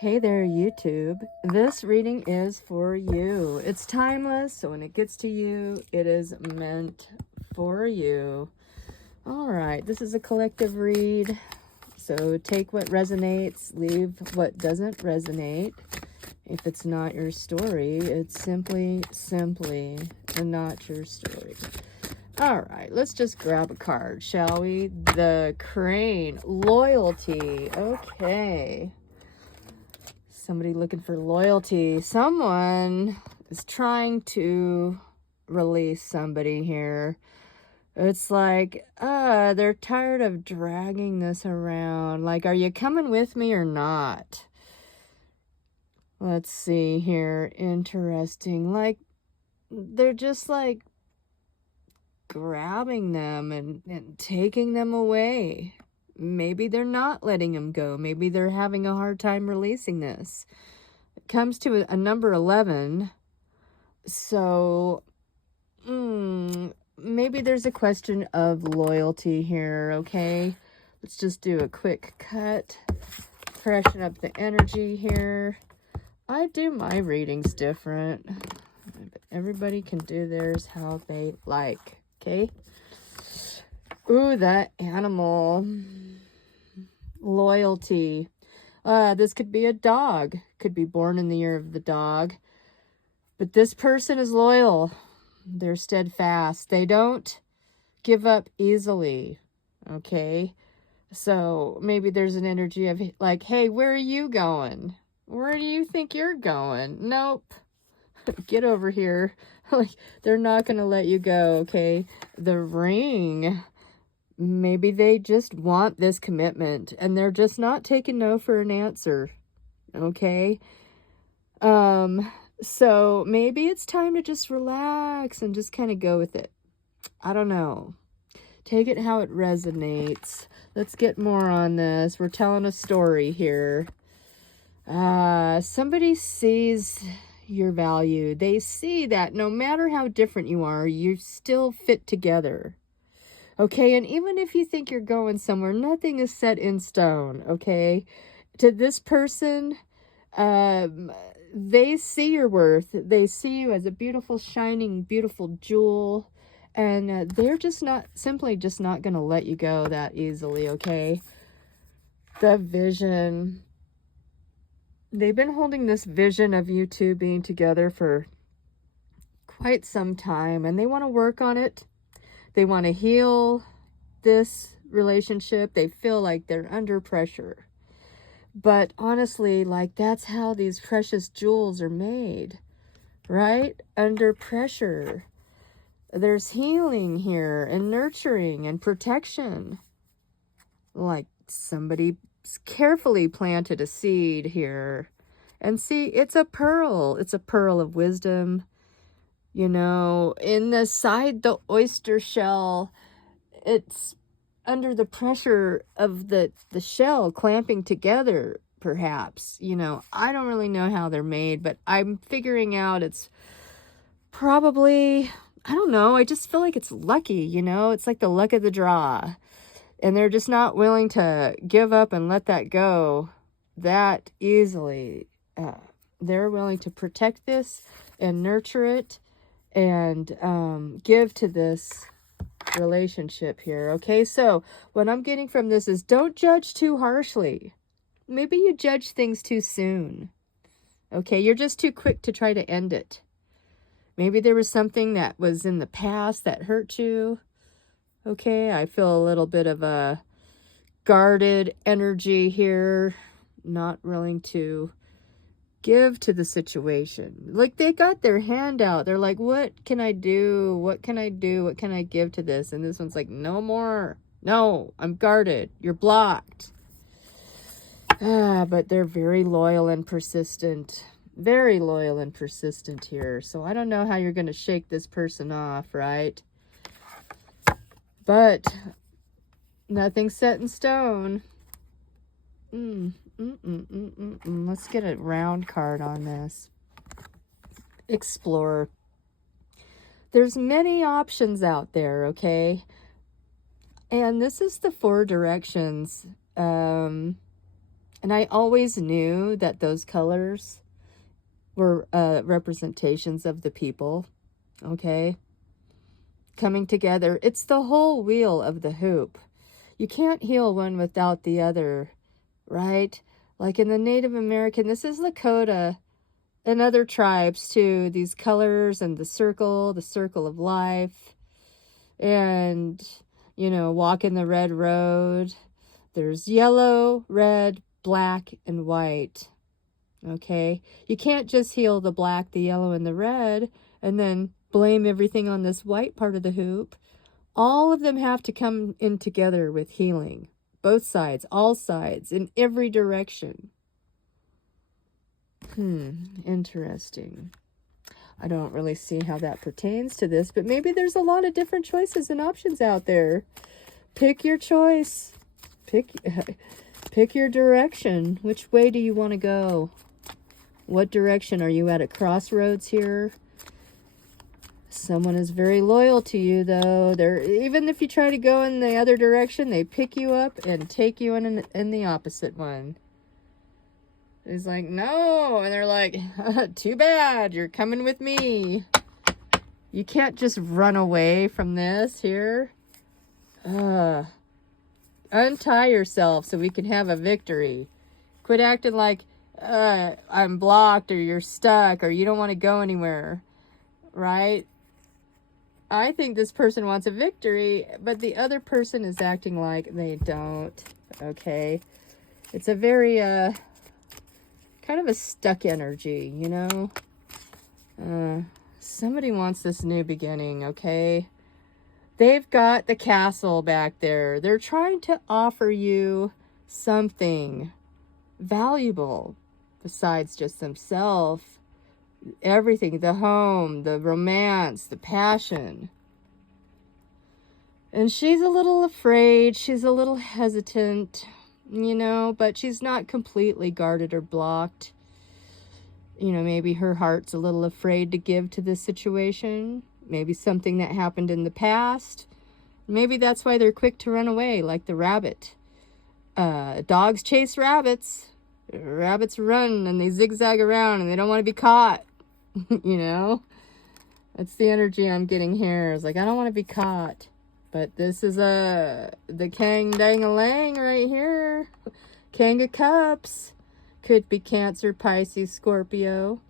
Hey there, YouTube. This reading is for you. It's timeless, so when it gets to you, it is meant for you. All right, this is a collective read, so take what resonates, leave what doesn't resonate. If it's not your story, it's simply not your story. All right, let's just grab a card, shall we? The Crane, loyalty. Okay. Somebody looking for loyalty. Someone is trying to release somebody here. It's like, they're tired of dragging this around. Like, are you coming with me or not? Let's see here. Interesting. Like, they're just like grabbing them and taking them away. Maybe they're not letting them go. Maybe they're having a hard time releasing this. It comes to a number 11. So, maybe there's a question of loyalty here, okay? Let's just do a quick cut. Freshen up the energy here. I do my readings different. Everybody can do theirs how they like, okay? Ooh, that animal. Loyalty. This could be a dog. Could be born in the year of the dog. But this person is loyal. They're steadfast. They don't give up easily. Okay? So maybe there's an energy of like, hey, where are you going? Where do you think you're going? Nope. Get over here. Like, they're not going to let you go, okay? The Ring. Maybe they just want this commitment and they're just not taking no for an answer. Okay? So maybe it's time to just relax and just kind of go with it. I don't know. Take it how it resonates. Let's get more on this. We're telling a story here. Somebody sees your value. They see that no matter how different you are, you still fit together. Okay, and even if you think you're going somewhere, nothing is set in stone, okay? To this person, they see your worth. They see you as a beautiful, shining, beautiful jewel. And they're simply just not going to let you go that easily, okay? The vision. They've been holding this vision of you two being together for quite some time. And they want to work on it. They want to heal this relationship. They feel like they're under pressure. But honestly, like, that's how these precious jewels are made, right? Under pressure. There's healing here and nurturing and protection. Like somebody carefully planted a seed here. And see, it's a pearl. It's a pearl of wisdom. You know, in the oyster shell, it's under the pressure of the shell clamping together, perhaps. You know, I don't really know how they're made, but I'm figuring out it's probably, I don't know, I just feel like it's lucky, you know? It's like the luck of the draw. And they're just not willing to give up and let that go that easily. They're willing to protect this and nurture it and give to this relationship here. Okay, so what I'm getting from this is don't judge too harshly. Maybe you judge things too soon. Okay, you're just too quick to try to end it. Maybe there was something that was in the past that hurt you. Okay, I feel a little bit of a guarded energy here, not willing to give to the situation. Like, they got their hand out. They're like, what can I do? What can I do? What can I give to this? And this one's like, no more. No, I'm guarded. You're blocked. But they're very loyal and persistent. Very loyal and persistent here. So I don't know how you're going to shake this person off, right? But nothing's set in stone. Let's get a round card on this. Explore. There's many options out there, okay? And this is the 4 directions. And And I always knew that those colors were representations of the people, okay? Coming together. It's the whole wheel of the hoop. You can't heal one without the other, right? Like in the Native American, this is Lakota and other tribes too, these colors and the circle of life, and, you know, walking the red road. There's yellow, red, black, and white, okay? You can't just heal the black, the yellow, and the red and then blame everything on this white part of the hoop. All of them have to come in together with healing. Both sides, all sides, in every direction. Interesting. I don't really see how that pertains to this, but maybe there's a lot of different choices and options out there. Pick your choice. Pick your direction. Which way do you want to go? What direction? Are you at a crossroads here? Someone is very loyal to you, though. Even if you try to go in the other direction, they pick you up and take you in the opposite one. He's like, no. And they're like, too bad. You're coming with me. You can't just run away from this here. Untie yourself so we can have a victory. Quit acting like I'm blocked or you're stuck or you don't want to go anywhere. Right? I think this person wants a victory, but the other person is acting like they don't. Okay? It's a very, kind of a stuck energy, you know? Somebody wants this new beginning, okay? They've got the castle back there. They're trying to offer you something valuable besides just themselves. Everything, the home, the romance, the passion. And she's a little afraid. She's a little hesitant, you know, but she's not completely guarded or blocked. You know, maybe her heart's a little afraid to give to this situation. Maybe something that happened in the past. Maybe that's why they're quick to run away, like the rabbit. Dogs chase rabbits. Rabbits run and they zigzag around and they don't want to be caught. You know? That's the energy I'm getting here. It's like, I don't want to be caught. But this is the Kang-dang-a-lang right here. King of Cups. Could be Cancer, Pisces, Scorpio.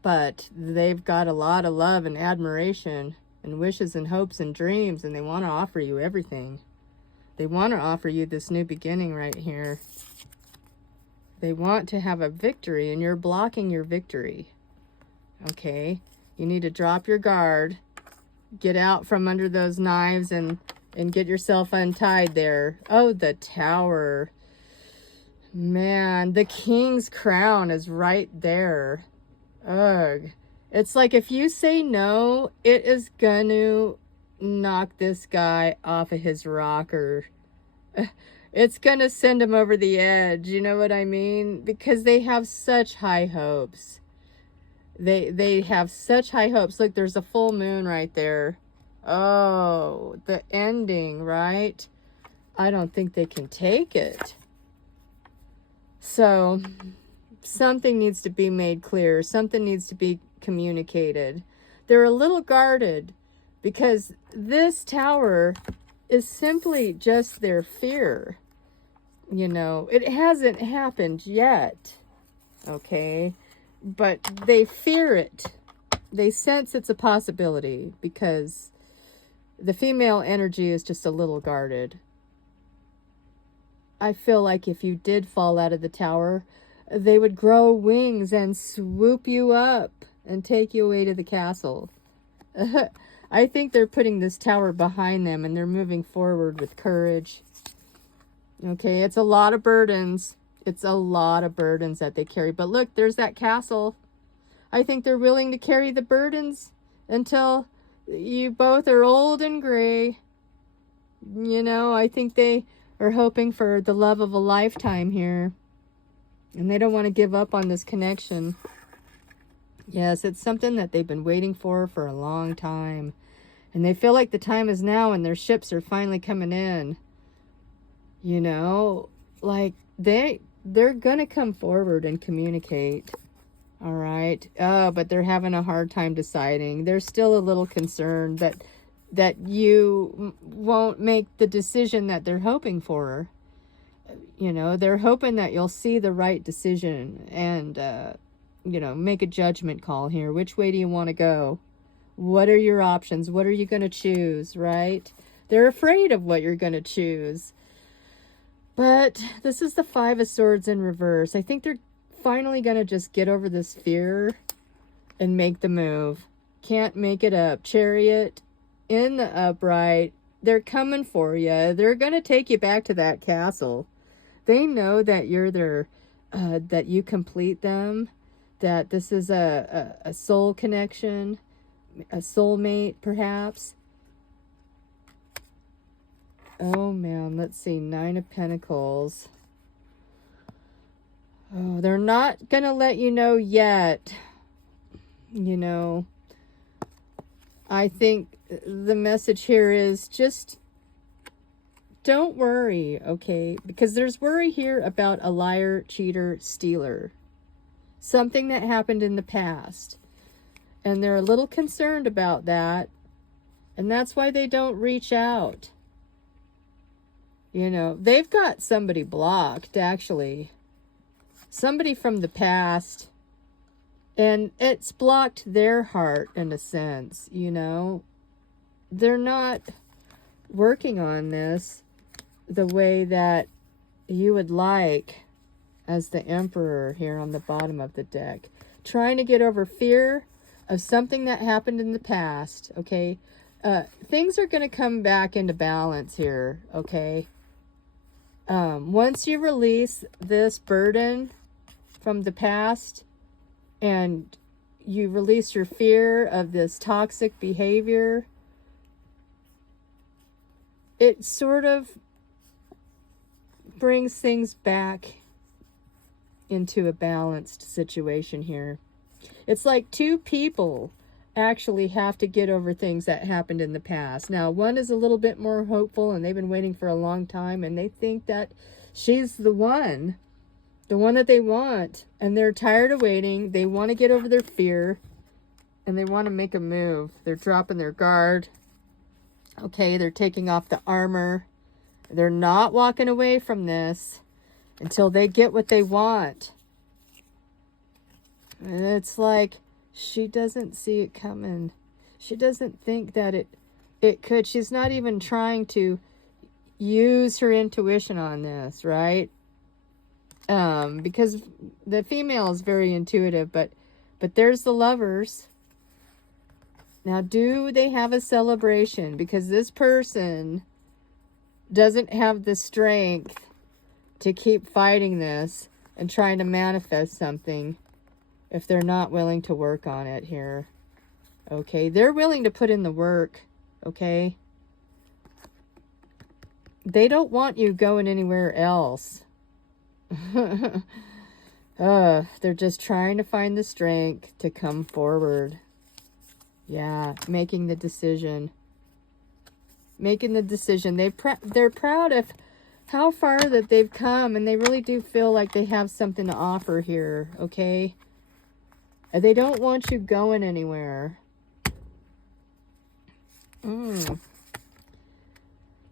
But they've got a lot of love and admiration and wishes and hopes and dreams, and they want to offer you everything. They want to offer you this new beginning right here. They want to have a victory, and you're blocking your victory. Okay? You need to drop your guard. Get out from under those knives and get yourself untied there. Oh, the Tower. Man, the King's crown is right there. Ugh. It's like if you say no, it is gonna knock this guy off of his rocker. It's gonna send him over the edge, you know what I mean? Because they have such high hopes. They have such high hopes. Look, there's a full moon right there. Oh, the ending, right? I don't think they can take it. So, something needs to be made clear. Something needs to be communicated. They're a little guarded because this Tower is simply just their fear. You know, it hasn't happened yet. Okay? But they fear it. They sense it's a possibility because the female energy is just a little guarded. I feel like if you did fall out of the Tower, they would grow wings and swoop you up and take you away to the castle. I think they're putting this Tower behind them and they're moving forward with courage. Okay, it's a lot of burdens. It's a lot of burdens that they carry. But look, there's that castle. I think they're willing to carry the burdens until you both are old and gray. You know, I think they are hoping for the love of a lifetime here. And they don't want to give up on this connection. Yes, it's something that they've been waiting for a long time. And they feel like the time is now and their ships are finally coming in. You know, like they're gonna come forward and communicate. All right. But they're having a hard time deciding. They're still a little concerned that you won't make the decision that they're hoping for. You know, they're hoping that you'll see the right decision and, you know, make a judgment call here. Which way do you want to go? What are your options? What are you going to choose, right? They're afraid of what you're going to choose. But this is the Five of Swords in reverse. I think they're finally going to just get over this fear and make the move. Can't make it up. Chariot in the upright. They're coming for you. They're going to take you back to that castle. They know that you're their, that you complete them, that this is a soul connection, a soulmate perhaps. Oh man, let's see, Nine of Pentacles. Oh, they're not going to let you know yet. You know, I think the message here is just don't worry, okay? Because there's worry here about a liar, cheater, stealer. Something that happened in the past. And they're a little concerned about that. And that's why they don't reach out. You know, they've got somebody blocked, actually. Somebody from the past. And it's blocked their heart, in a sense, you know. They're not working on this the way that you would like as the Emperor here on the bottom of the deck. Trying to get over fear of something that happened in the past, okay? Things are going to come back into balance here, okay? Once you release this burden from the past and you release your fear of this toxic behavior, it sort of brings things back into a balanced situation here. It's like two people actually have to get over things that happened in the past. Now, one is a little bit more hopeful and they've been waiting for a long time and they think that she's the one that they want, and they're tired of waiting. They want to get over their fear and they want to make a move. They're dropping their guard. Okay, they're taking off the armor. They're not walking away from this until they get what they want. And it's like she doesn't see it coming. She doesn't think that it could. She's not even trying to use her intuition on this, right? Because the female is very intuitive, but there's the Lovers. Now, do they have a celebration? Because this person doesn't have the strength to keep fighting this and trying to manifest something if they're not willing to work on it here. Okay, they're willing to put in the work, okay? They don't want you going anywhere else. They're just trying to find the strength to come forward. Yeah, making the decision. Making the decision. They're proud of how far that they've come, and they really do feel like they have something to offer here, okay? And they don't want you going anywhere. In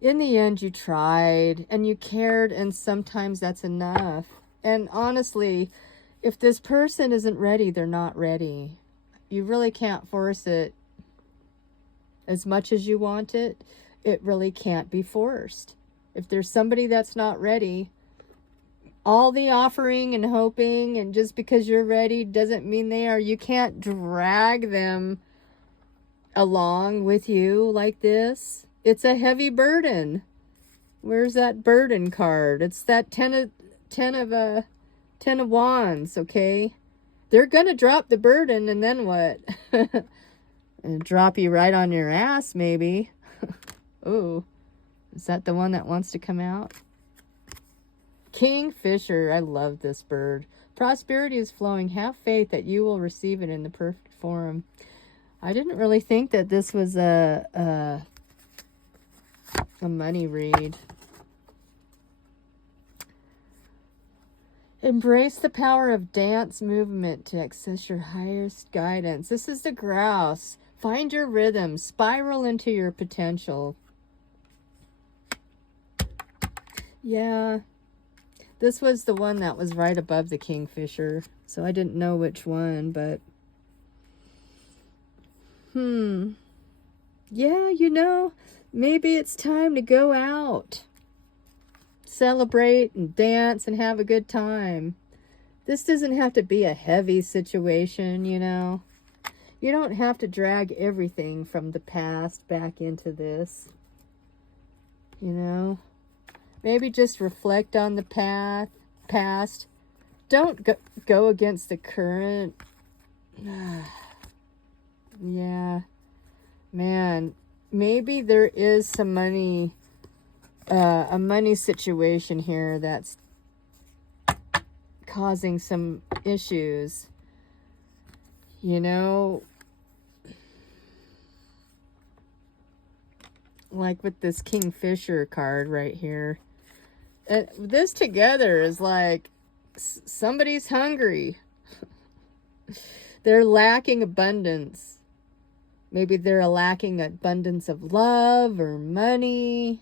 the end, you tried and you cared, and sometimes that's enough. And honestly, if this person isn't ready, they're not ready. You really can't force it. As much as you want it, it really can't be forced. If there's somebody that's not ready, all the offering and hoping and just because you're ready doesn't mean they are. You can't drag them along with you like this. It's a heavy burden. Where's that burden card? It's that 10 of wands, okay? They're going to drop the burden, and then what? And drop you right on your ass, maybe. Oh, is that the one that wants to come out? Kingfisher, I love this bird. Prosperity is flowing. Have faith that you will receive it in the perfect form. I didn't really think that this was a money read. Embrace the power of dance movement to access your highest guidance. This is the grouse. Find your rhythm. Spiral into your potential. Yeah. This was the one that was right above the kingfisher. So I didn't know which one, but... Yeah, you know, maybe it's time to go out. Celebrate and dance and have a good time. This doesn't have to be a heavy situation, you know. You don't have to drag everything from the past back into this. You know. Maybe just reflect on the past. Don't go against the current. Yeah. Man, maybe there is some money, a money situation here that's causing some issues. You know, like with this Kingfisher card right here. This together is like somebody's hungry. They're lacking abundance. Maybe they're lacking abundance of love or money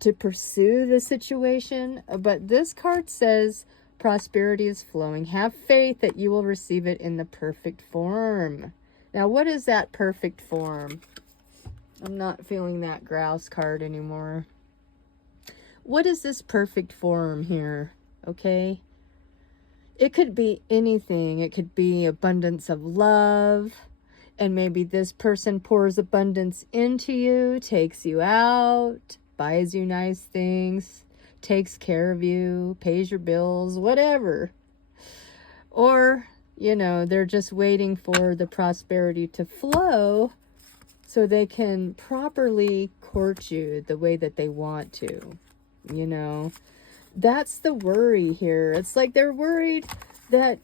to pursue the situation. But this card says prosperity is flowing. Have faith that you will receive it in the perfect form. Now, what is that perfect form? I'm not feeling that grouse card anymore. What is this perfect form here? Okay. It could be anything. It could be abundance of love. And maybe this person pours abundance into you, takes you out, buys you nice things, takes care of you, pays your bills, whatever. Or, you know, they're just waiting for the prosperity to flow so they can properly court you the way that they want to, you know. That's the worry here. It's like they're worried that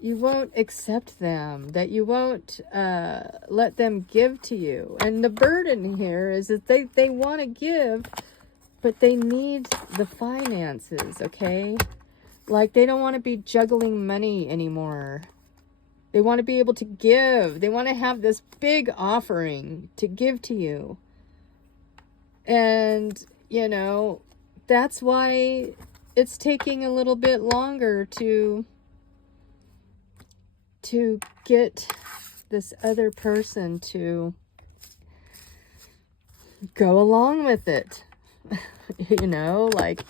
you won't accept them, that you won't let them give to you. And the burden here is that they want to give, but they need the finances, okay? Like they don't want to be juggling money anymore. They want to be able to give. They want to have this big offering to give to you. And, you know, that's why it's taking a little bit longer to get this other person to go along with it. You know, like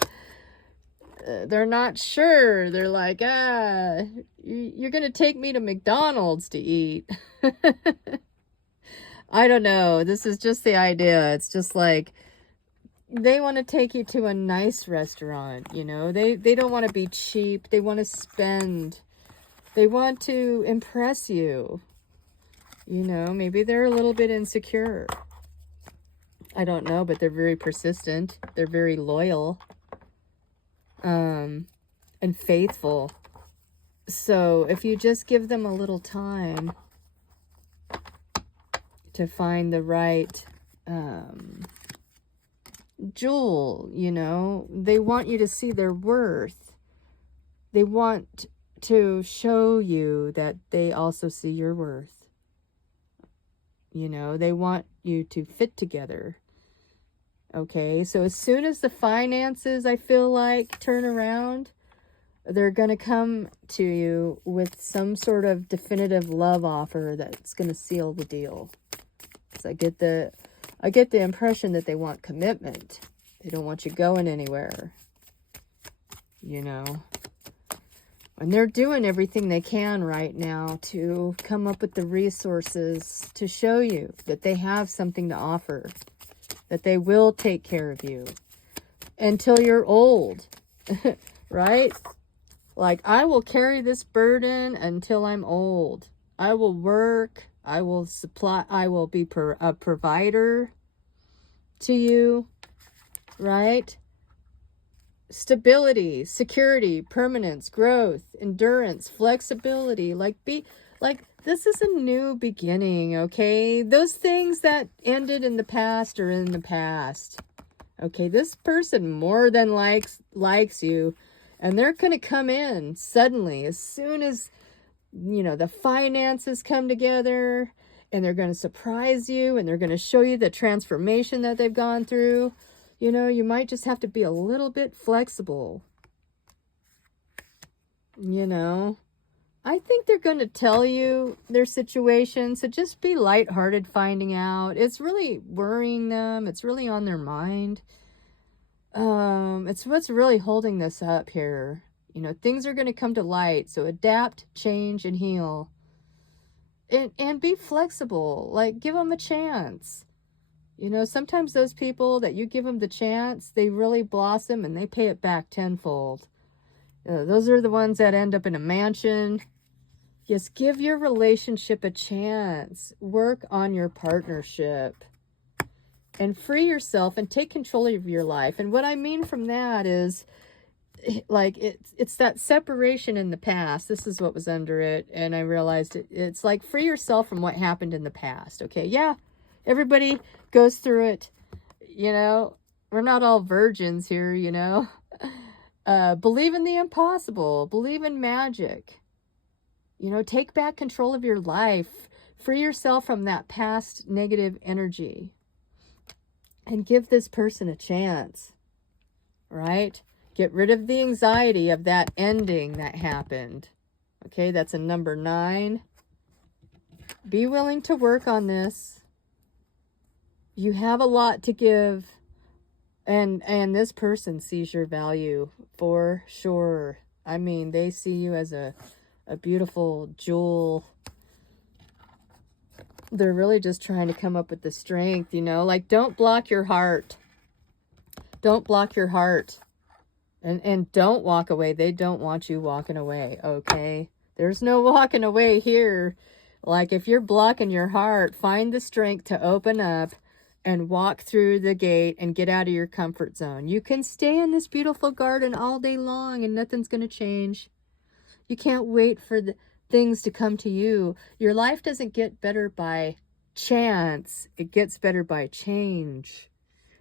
they're not sure. They're like, you're gonna take me to McDonald's to eat. I don't know. This is just the idea. It's just like they want to take you to a nice restaurant, you know. They don't want to be cheap. They want to spend. They want to impress you. You know, maybe they're a little bit insecure. I don't know, but they're very persistent. They're very loyal. And faithful. So if you just give them a little time to find the right jewel, you know, they want you to see their worth. They want to show you that they also see your worth. You know, they want you to fit together. Okay, so as soon as the finances, I feel like, turn around, they're going to come to you with some sort of definitive love offer that's going to seal the deal. So I get the impression that they want commitment. They don't want you going anywhere. You know. And they're doing everything they can right now to come up with the resources to show you that they have something to offer. That they will take care of you until you're old. Right? Like, I will carry this burden until I'm old. I will work. I will supply. I will be a provider to you. Right? Stability, security, permanence, growth, endurance, flexibility. This is a new beginning, okay? Those things that ended in the past are in the past. Okay, this person more than likes you And they're going to come in suddenly as soon as, you know, the finances come together, and they're going to surprise you, and they're going to show you the transformation that they've gone through. You know, you might just have to be a little bit flexible. You know, I think they're going to tell you their situation, so just be lighthearted finding out. It's really worrying them. It's really on their mind. It's what's really holding this up here. You know, things are going to come to light, so adapt, change, and heal. And be flexible. Like, give them a chance. You know, sometimes those people that you give them the chance, they really blossom and they pay it back tenfold. Those are the ones that end up in a mansion. Yes, give your relationship a chance. Work on your partnership. And free yourself and take control of your life. And what I mean from that is, like, it's that separation in the past. This is what was under it. And I realized it's like, free yourself from what happened in the past. Okay, yeah, everybody goes through it. You know, we're not all virgins here, you know. Believe in the impossible. Believe in magic. You know, take back control of your life. Free yourself from that past negative energy. And give this person a chance. Right? Get rid of the anxiety of that ending that happened. Okay, that's a number 9. Be willing to work on this. You have a lot to give. And this person sees your value for sure. I mean, they see you as a beautiful jewel. They're really just trying to come up with the strength, you know. Like, don't block your heart. Don't block your heart. And don't walk away. They don't want you walking away, okay? There's no walking away here. Like, if you're blocking your heart, find the strength to open up and walk through the gate and get out of your comfort zone. You can stay in this beautiful garden all day long and nothing's going to change. You can't wait for the things to come to you. Your life doesn't get better by chance. It gets better by change.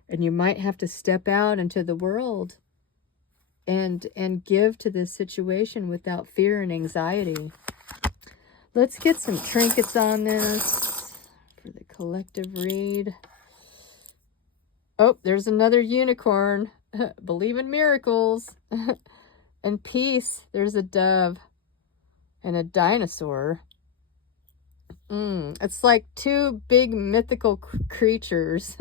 And you might have to step out into the world and give to this situation without fear and anxiety. Let's get some trinkets on this for the collective read. Oh, there's another unicorn. Believe in miracles. And peace. There's a dove and a dinosaur. It's like 2 big mythical creatures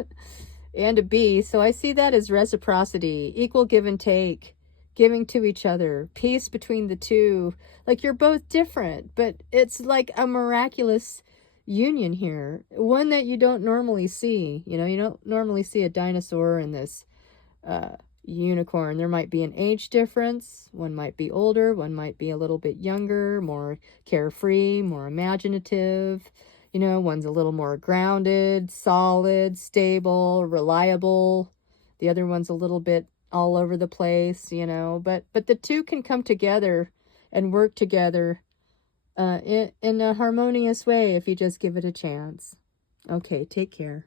and a bee. So I see that as reciprocity, equal give and take. Giving to each other, peace between the two. Like, you're both different, but it's like a miraculous union here. One that you don't normally see. You know, you don't normally see a dinosaur and this unicorn. There might be an age difference. One might be older, one might be a little bit younger, more carefree, more imaginative. You know, one's a little more grounded, solid, stable, reliable. The other one's a little bit all over the place, you know, but the two can come together and work together in a harmonious way if you just give it a chance. Okay, take care.